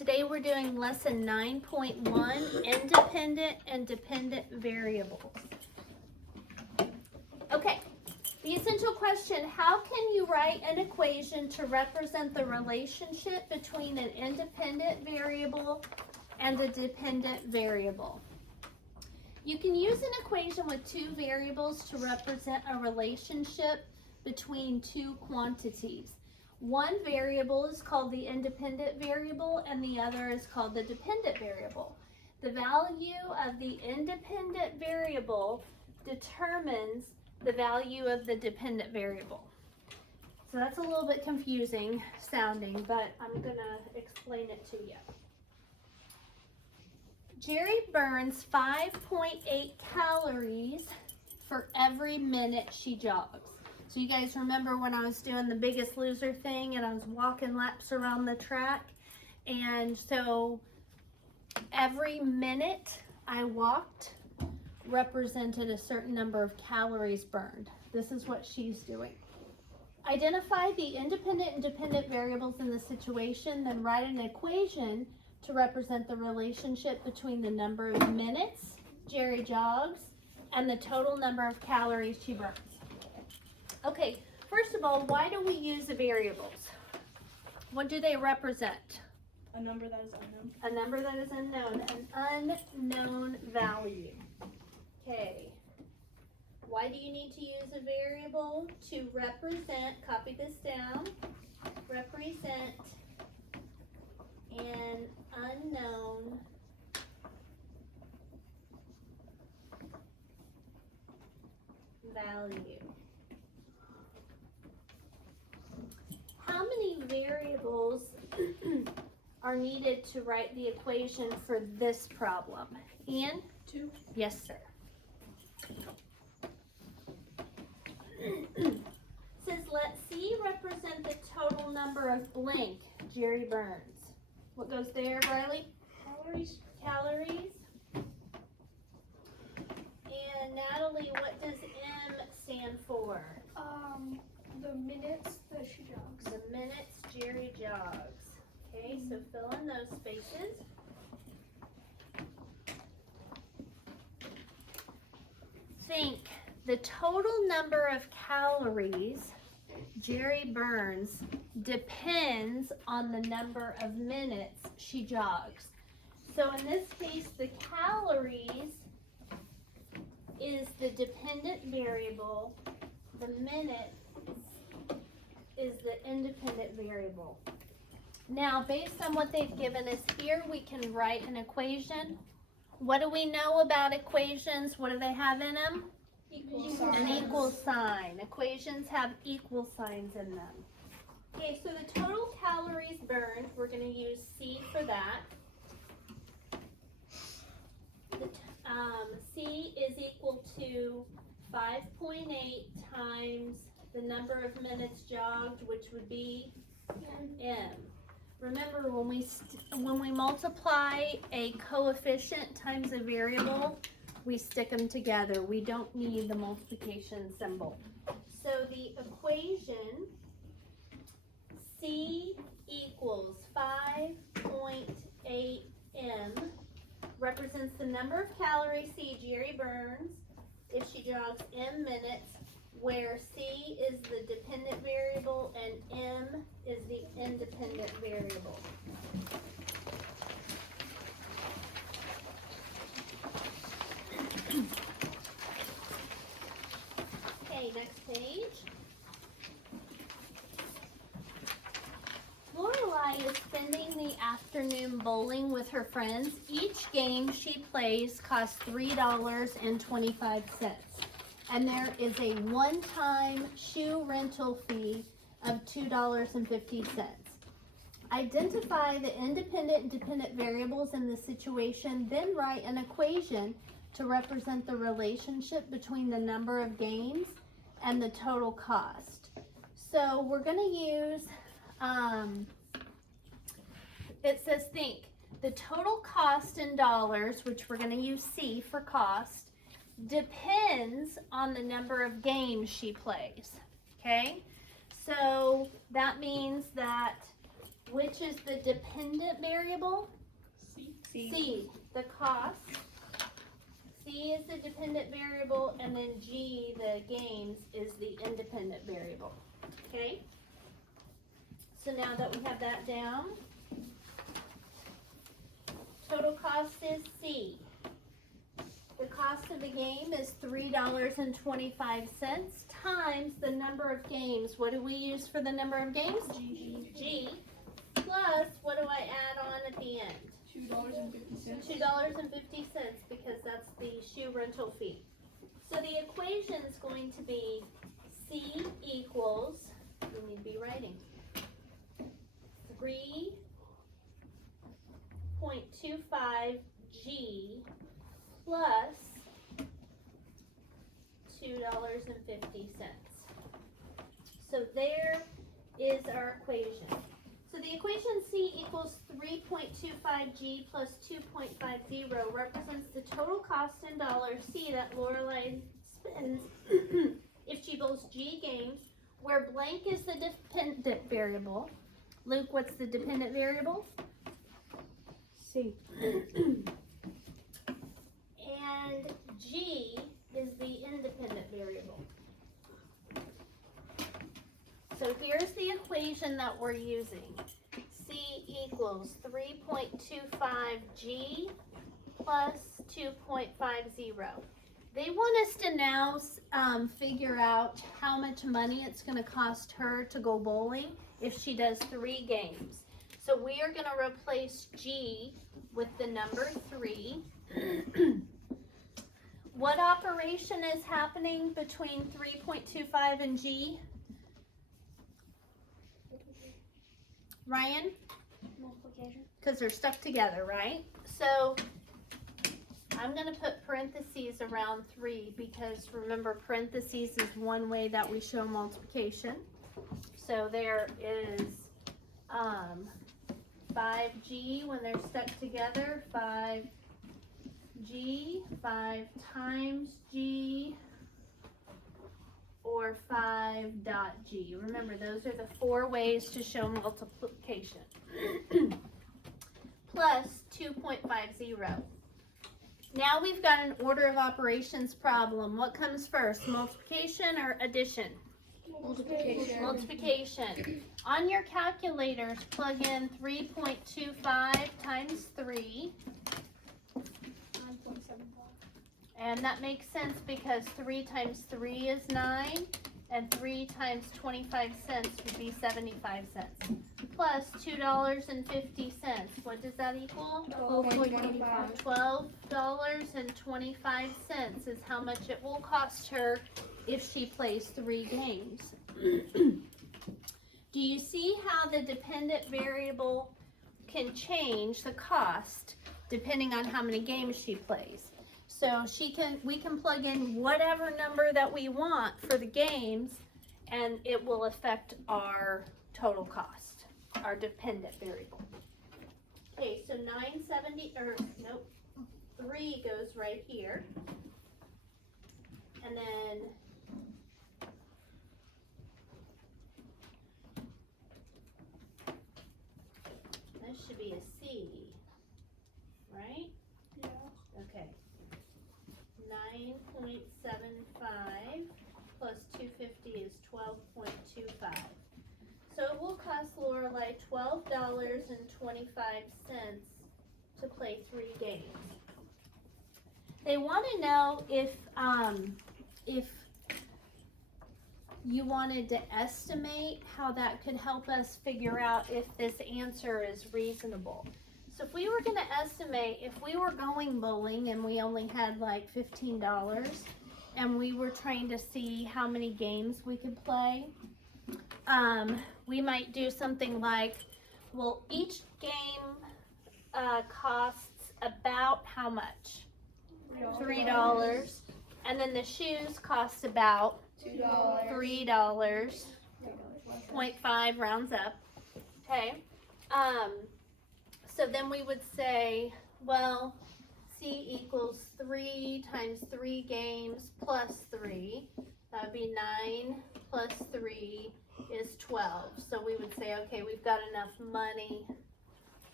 Today we're doing lesson 9.1, independent and dependent variables. Okay, the essential question, how can you write an equation to represent the relationship between an independent variable and a dependent variable? You can use an equation with two variables to represent a relationship between two quantities. One variable is called the independent variable and the other is called the dependent variable. The value of the independent variable determines the value of the dependent variable. So that's a little bit confusing sounding, but I'm going to explain it to you. Jerry burns 5.8 calories for every minute she jogs. So you guys remember when I was doing the Biggest Loser thing and I was walking laps around the track? And so every minute I walked represented a certain number of calories burned. This is what she's doing. Identify the independent and dependent variables in the situation, then write an equation to represent the relationship between the number of minutes Jerry jogs and the total number of calories she burns. Okay, first of all, why do we use the variables? What do they represent? A number that is unknown. A number that is unknown, an unknown value. Okay, why do you need to use a variable? To represent, copy this down, represent an unknown value. How many variables are needed to write the equation for this problem? Ian? 2. Yes, sir. Says let C represent the total number of blank Jerry burns. What goes there, Riley? Calories. Calories. And Natalie, what does M stand for? The minutes that she jogs. The minutes Jerry jogs. Okay, so fill in those spaces. Think the total number of calories Jerry burns depends on the number of minutes she jogs. So in this case, the calories is the dependent variable. The minutes is the independent variable. Now, based on what they've given us here, we can write an equation. What do we know about equations? What do they have in them? Equal sign. An equal sign. Equations have equal signs in them. Okay, so the total calories burned, we're going to use C for that. C is equal to 5.8 times the number of minutes jogged, which would be M. Remember, when we multiply a coefficient times a variable, we stick them together. We don't need the multiplication symbol. So the equation C equals 5.8 M represents the number of calories C Jerry burns if she jogs M minutes, where C is the dependent variable and M is the independent variable. Okay, next page. Lorelai is spending the afternoon bowling with her friends. Each game she plays costs $3.25. And there is a one-time shoe rental fee of $2.50. Identify the independent and dependent variables in the situation, then write an equation to represent the relationship between the number of games and the total cost. So we're going to use, it says think, the total cost in dollars, which we're going to use C for cost, depends on the number of games she plays. Okay, so that means that which is the dependent variable? C, the cost. C is the dependent variable, and then G, the games, is the independent variable. Okay? So now that we have that down, total cost is C. The cost of the game is $3.25 times the number of games. What do we use for the number of games? G. Plus, what do I add on at the end? $2.50. $2.50 because that's the shoe rental fee. So the equation is going to be C equals, we need to be writing, 3.25 G plus $2.50. So there is our equation. So the equation C equals 3.25 G plus 2.50 represents the total cost in dollars C that Lorelai spends if she bowls G games, where blank is the dependent variable. Luke, what's the dependent variable? C. And G is the independent variable. So here's the equation that we're using. C equals 3.25 G plus 2.50. They want us to now figure out how much money it's going to cost her to go bowling if she does 3 games. So we are going to replace G with the number 3. What operation is happening between 3.25 and G? Ryan? Multiplication. Because they're stuck together, right? So I'm going to put parentheses around 3 because remember, parentheses is one way that we show multiplication. So there is 5G when they're stuck together, 5G, 5 times G, or 5.G. Remember, those are the 4 ways to show multiplication. Plus 2.50. Now we've got an order of operations problem. What comes first, multiplication or addition? Multiplication. Multiplication. On your calculators, plug in 3.25 times 3. 9.75. And that makes sense because 3 times 3 is 9, and 3 times 25 cents would be 75 cents. Plus $2.50. What does that equal? 12.25. $12.25 is how much it will cost her if she plays 3 games. Do you see how the dependent variable can change the cost depending on how many games she plays? So we can plug in whatever number that we want for the games, and it will affect our total cost, our dependent variable. Okay, so 3 goes right here. And then this should be a C, right? Yeah. Okay. 9.75 plus 250 is 12.25. So it will cost Lorelai $12.25 to play 3 games. They want to know if you wanted to estimate how that could help us figure out if this answer is reasonable. So if we were going to estimate, if we were going bowling and we only had like $15 and we were trying to see how many games we could play, we might do something like, well, each game costs about how much? $3. And then the shoes cost about $2. $3. 0.5 rounds up. Okay. So then we would say, well, C equals 3 times 3 games plus 3. That would be 9 plus 3 is 12. So we would say, okay, we've got enough money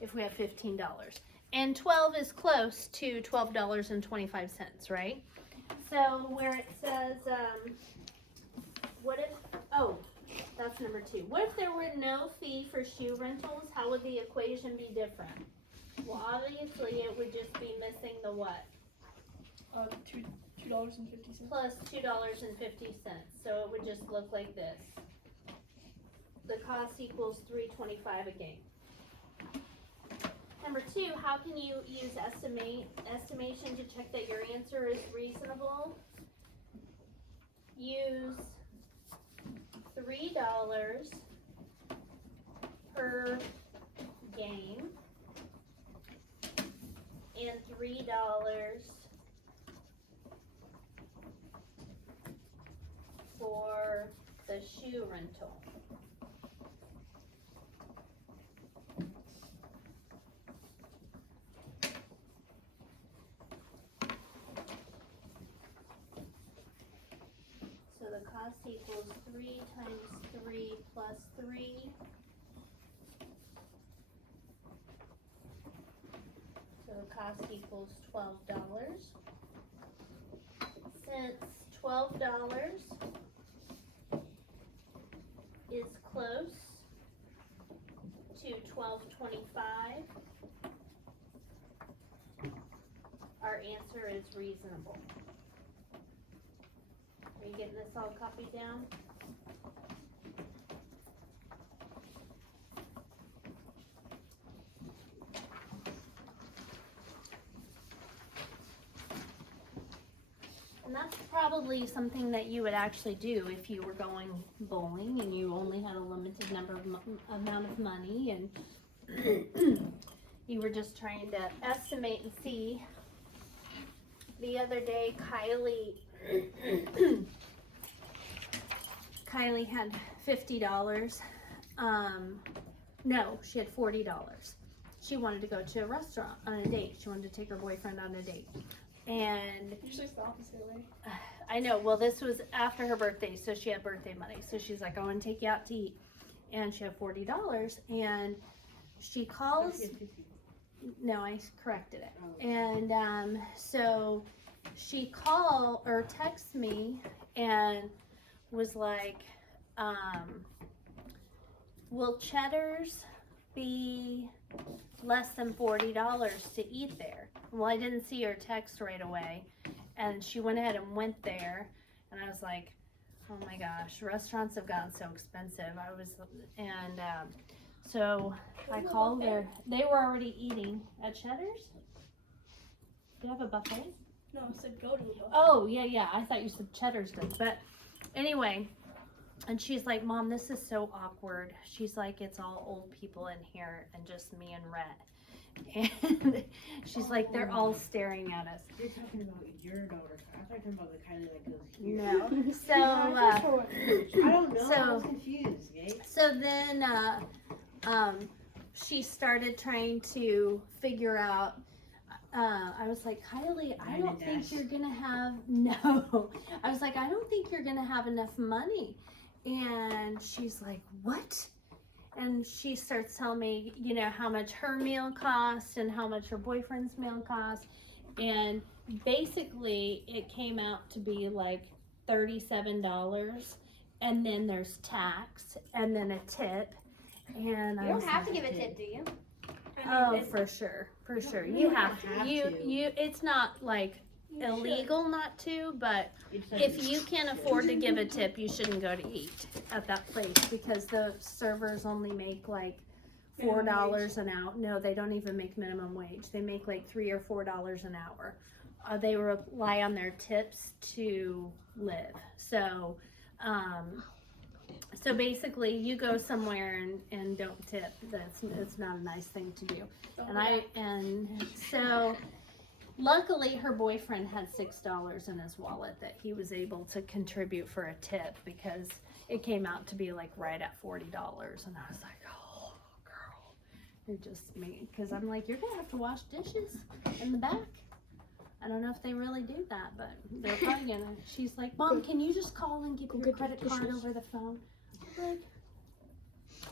if we have $15. And 12 is close to $12.25, right? So where it says, what if, oh, that's number 2. What if there were no fee for shoe rentals? How would the equation be different? Well, obviously it would just be missing the what? $2.50. Plus $2.50. So it would just look like this. The cost equals $3.25 a game. Number 2, how can you use estimation to check that your answer is reasonable? Use $3 per game and $3 for the shoe rental. So the cost equals 3 times 3 plus 3. So the cost equals $12. Since $12 is close to $12.25, our answer is reasonable. Are you getting this all copied down? And that's probably something that you would actually do if you were going bowling and you only had a limited amount of money and you were just trying to estimate and see. The other day, Kylie had $50. No, she had $40. She wanted to go to a restaurant on a date. She wanted to take her boyfriend on a date. And usually it's the opposite way. I know. Well, this was after her birthday, so she had birthday money. So she's like, I want to take you out to eat. And she had $40. And she calls. No, I corrected it. And so she called or texted me and was like, will Cheddar's be less than $40 to eat there? Well, I didn't see her text right away, and she went ahead and went there, and I was like, oh my gosh, restaurants have gotten so expensive. So I called her. They were already eating at Cheddar's. Do you have a buffet? No, I said go to the buffet. Oh, yeah. I thought you said Cheddar's did. But anyway, and she's like, Mom, this is so awkward. She's like, it's all old people in here and just me and Rhett. And she's like, they're all staring at us. You're talking about your daughter. I'm talking about the kind that goes here. No. So, I don't know. I was confused, okay? So then she started trying to figure out. I was like, Kylie, I don't think you're gonna have I was like, I don't think you're gonna have enough money. And she's like, what? And she starts telling me, how much her meal cost and how much her boyfriend's meal cost. And basically it came out to be like $37. And then there's tax and then a tip. And You don't have to give a tip, do you? Oh, for sure. You have to. It's not like illegal not to, but if you can't afford to give a tip, you shouldn't go to eat at that place because the servers only make like $4 an hour. No, they don't even make minimum wage. They make like $3 or $4 an hour. They rely on their tips to live. So basically, you go somewhere and don't tip. It's not a nice thing to do. And so luckily her boyfriend had $6 in his wallet that he was able to contribute for a tip because it came out to be like right at $40. And I was like, oh girl, you're just me. Because I'm like, you're gonna have to wash dishes in the back. I don't know if they really do that, but they're probably gonna. She's like, Mom, can you just call and give your credit card over the phone? public?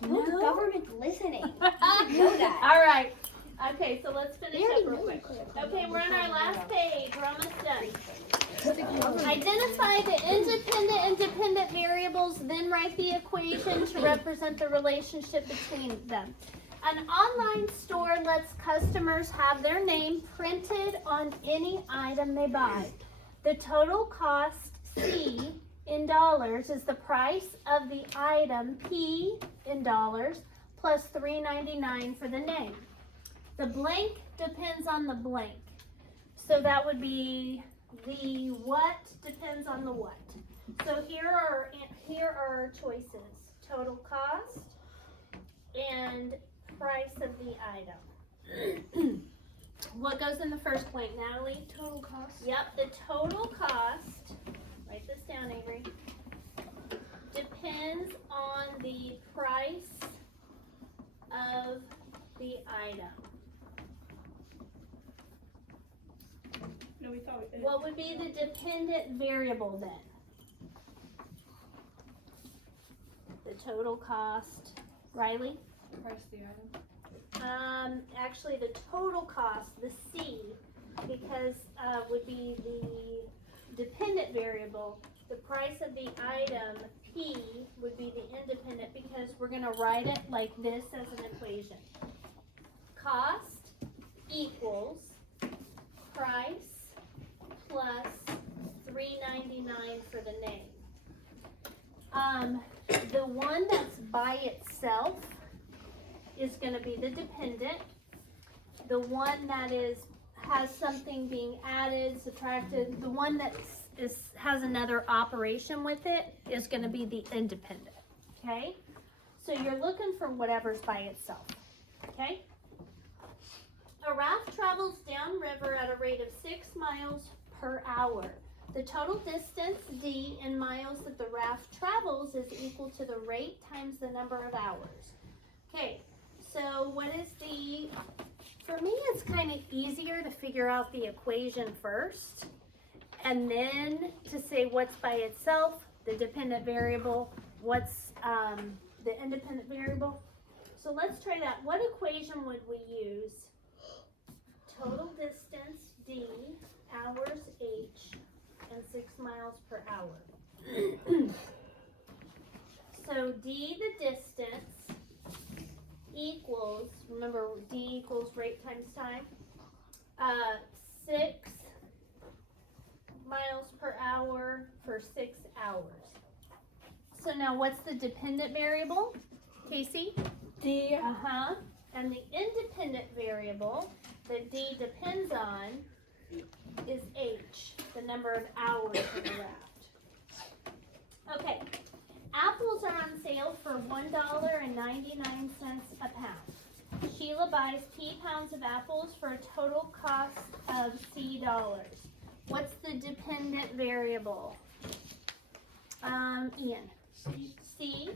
No, the government's listening. You All know that. right. Okay, so let's finish They up already real know quick. that. Okay, we're on our last page. We're almost done. Identify the independent variables, then write the equation to represent the relationship between them. An online store lets customers have their name printed on any item they buy. The total cost, C, in dollars is the price of the item, P, in dollars, plus $3.99 for the name. The blank depends on the blank. So that would be the what depends on the what. So here are our choices. Total cost and price of the item. What goes in the first blank, Natalie? Total cost. Yep, the total cost, write this down, Avery, depends on the price of the item. No, we thought we What would be the dependent variable then? The total cost. Riley? Price of the item. Actually the total cost, the C, because would be the dependent variable. The price of the item, P, would be the independent because we're gonna write it like this as an equation. Cost equals price plus $3.99 for the name. The one that's by itself is going to be the dependent. The one that has something being added, subtracted, the one that has another operation with it is going to be the independent. Okay? So you're looking for whatever's by itself. Okay? A raft travels downriver at a rate of 6 miles per hour. The total distance, D, in miles that the raft travels is equal to the rate times the number of hours. Okay, so what is for me it's kind of easier to figure out the equation first and then to say what's by itself, the dependent variable, what's the independent variable. So let's try that. What equation would we use? Total distance, D, hours, H, and 6 miles per hour. So D, the distance, equals, remember D equals rate times time, 6 miles per hour for 6 hours. So now what's the dependent variable, Casey? D. Uh-huh. And the independent variable that D depends on is H, the number of hours in the raft. Okay, apples are on sale for $1.99 a pound. Sheila buys P pounds of apples for a total cost of C dollars. What's the dependent variable? Ian. C.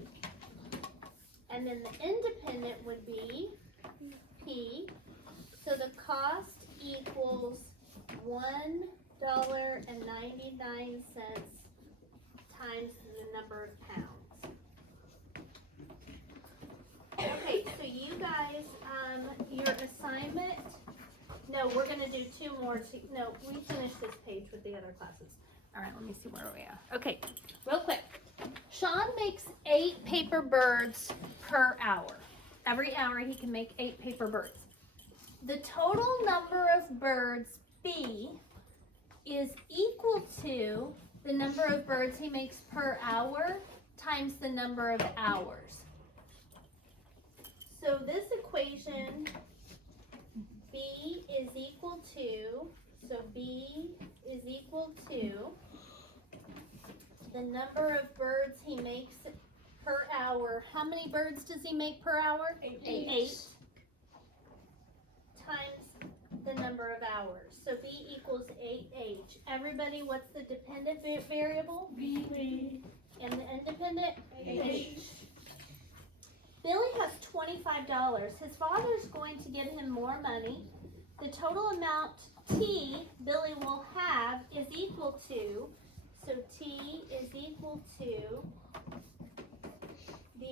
And then the independent would be P. So the cost equals $1.99 times the number of pounds. Okay, so you guys, your assignment, no, we're gonna do 2 more, no, we finished this page with the other classes. All right, let me see where we are. Okay, real quick. Sean makes 8 paper birds per hour. Every hour he can make 8 paper birds. The total number of birds, B, is equal to the number of birds he makes per hour times the number of hours. So this equation, B is equal to, so B is equal to the number of birds he makes per hour. How many birds does he make per hour? 8. Times the number of hours. So B equals 8H. Everybody, what's the dependent variable? B. And the independent? H. Billy has $25. His father's going to give him more money. The total amount T Billy will have is equal to, so T is equal to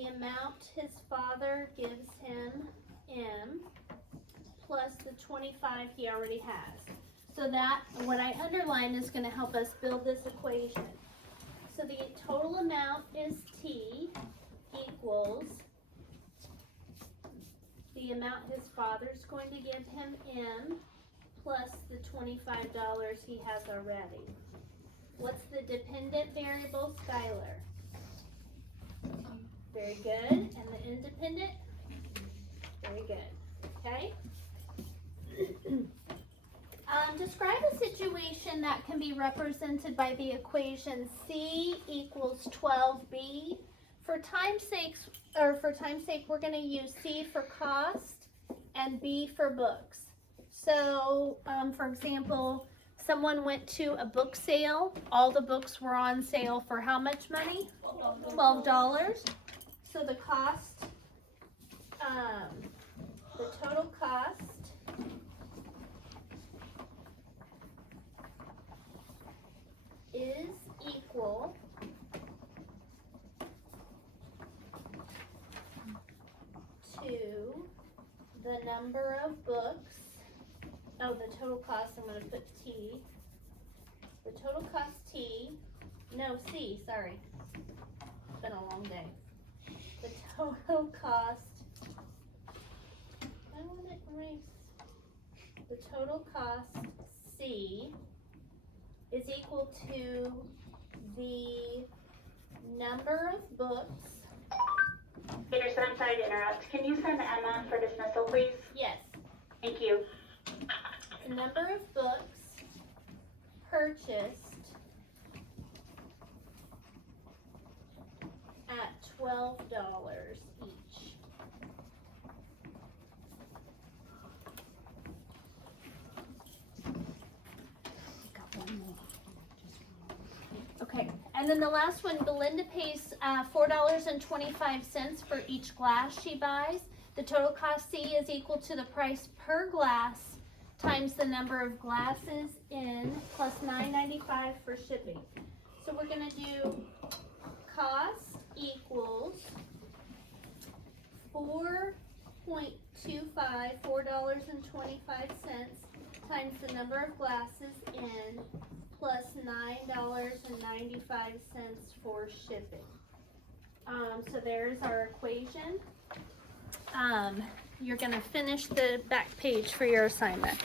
the amount his father gives him, M, plus the 25 he already has. So that, what I underline is going to help us build this equation. So the total amount is T equals the amount his father's going to give him, M, plus the $25 he has already. What's the dependent variable, Skylar? Very good. And the independent? Very good. Okay? Describe a situation that can be represented by the equation C equals 12B. For time's sake, we're going to use C for cost and B for books. So, for example, someone went to a book sale. All the books were on sale for how much money? $12. So the cost, the total cost is equal to the number of books. Oh, the total cost, I'm going to put T. The total cost T, no, C, sorry. It's been a long day. The total cost, I want to erase. The total cost C is equal to the number of books. Peterson, I'm sorry to interrupt. Can you send Emma for dismissal, please? Yes. Thank you. The number of books purchased at $12 each. Okay, and then the last one, Belinda pays $4.25 for each glass she buys. The total cost C is equal to the price per glass times the number of glasses in plus $9.95 for shipping. So we're going to do cost equals $4.25 times the number of glasses in plus $9.95 for shipping. So there's our equation. You're going to finish the back page for your assignment.